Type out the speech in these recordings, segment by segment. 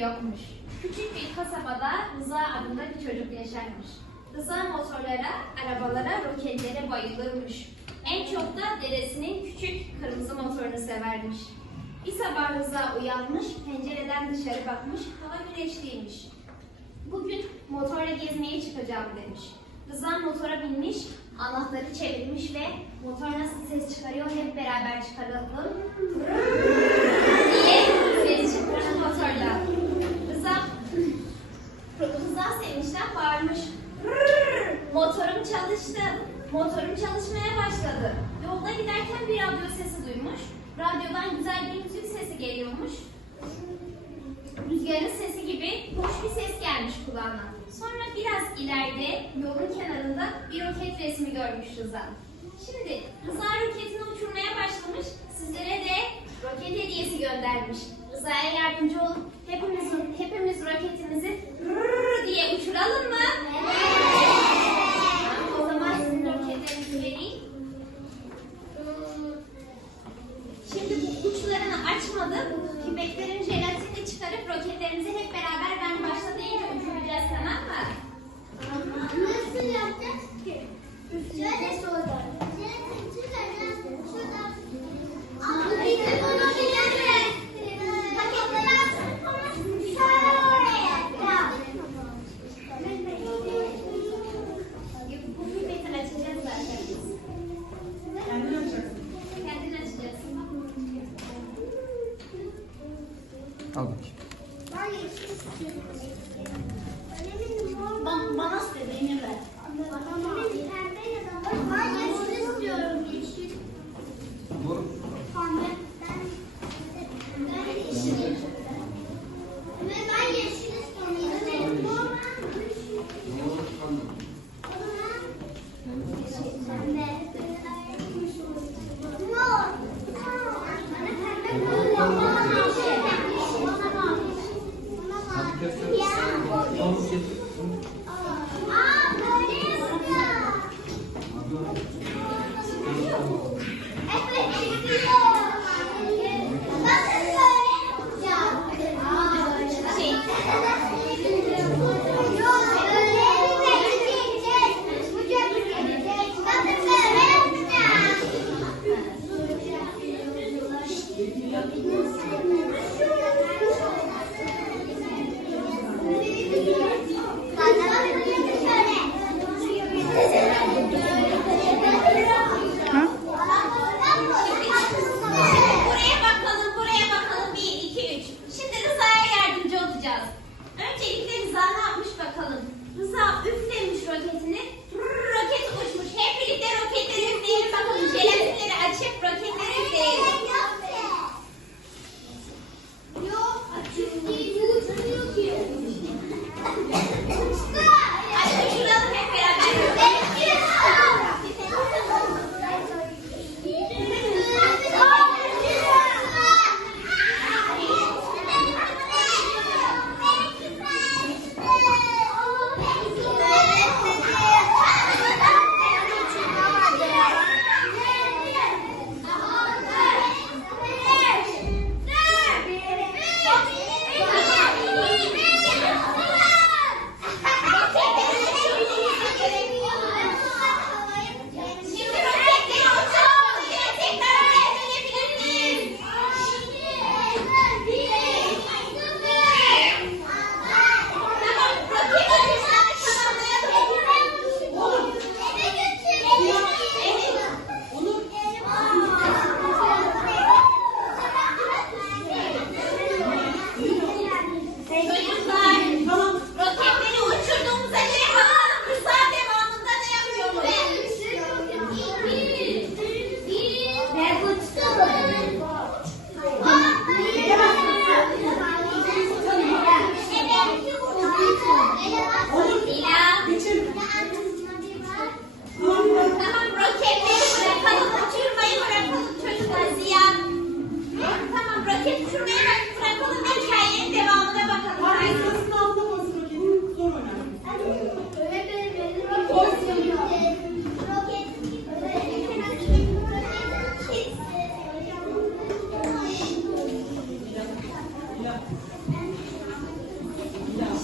yokmuş. Küçük bir kasabada Rıza adında bir çocuk yaşarmış. Rıza motorlara, arabalara, roketlere bayılırmış. En çok da dedesinin küçük kırmızı motorunu severmiş. Bir sabah Rıza uyanmış, pencereden dışarı bakmış, hava güneşliymiş. Bugün motorla gezmeye çıkacağım demiş. Rıza motora binmiş, anahtarı çevirmiş ve motor nasıl ses çıkarıyor hep beraber çıkaralım. Gibi hoş bir ses gelmiş kulağına. Sonra biraz ileride yolun kenarında bir roket resmi görmüş Rıza. Şimdi Rıza roketini uçurmaya başlamış. Sizlere de roket hediyesi göndermiş. Rıza'ya yardımcı olup hepimiz, hepimiz roketimizi Al bakayım.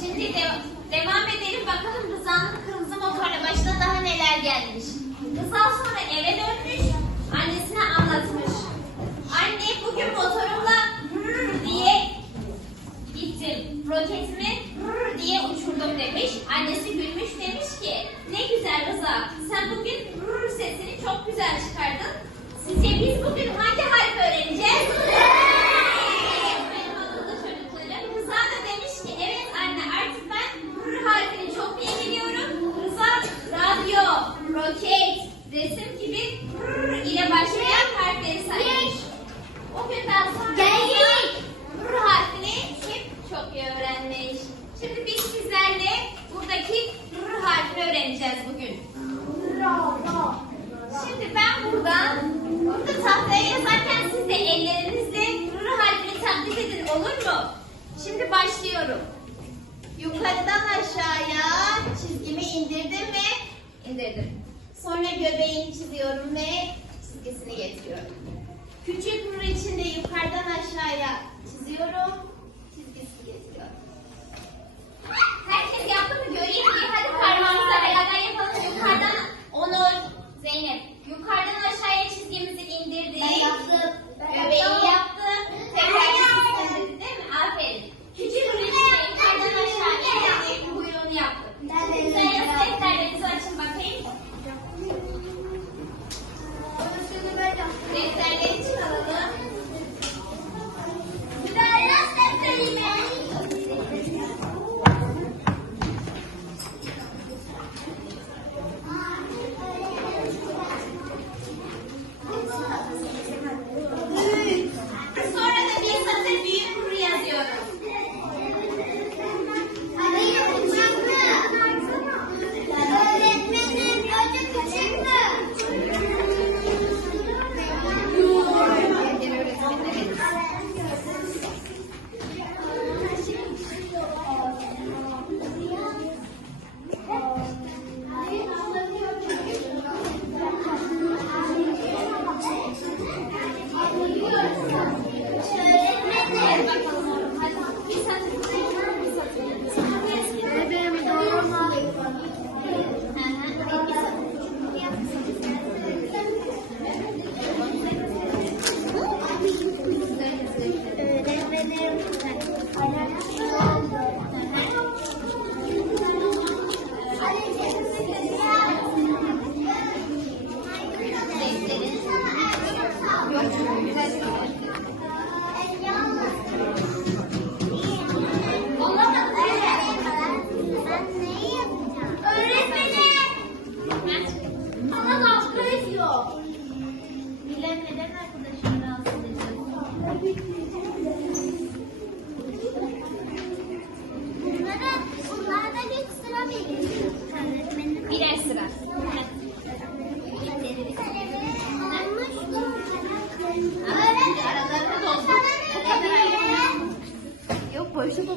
Şimdi devam edelim bakalım Rıza'nın kırmızı motorla başına daha neler gelmiş. Rıza sonra eve dönmüş, annesine anlatmış. Anne bugün motorum 브로치 했으면 뒤에 tahtaya yazarken siz de ellerinizle gurur harfini taklit edin olur mu? Şimdi başlıyorum. Yukarıdan aşağıya çizgimi indirdim ve indirdim. Sonra göbeğini çiziyorum ve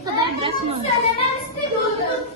kadar bırakma. Söylemem istedim.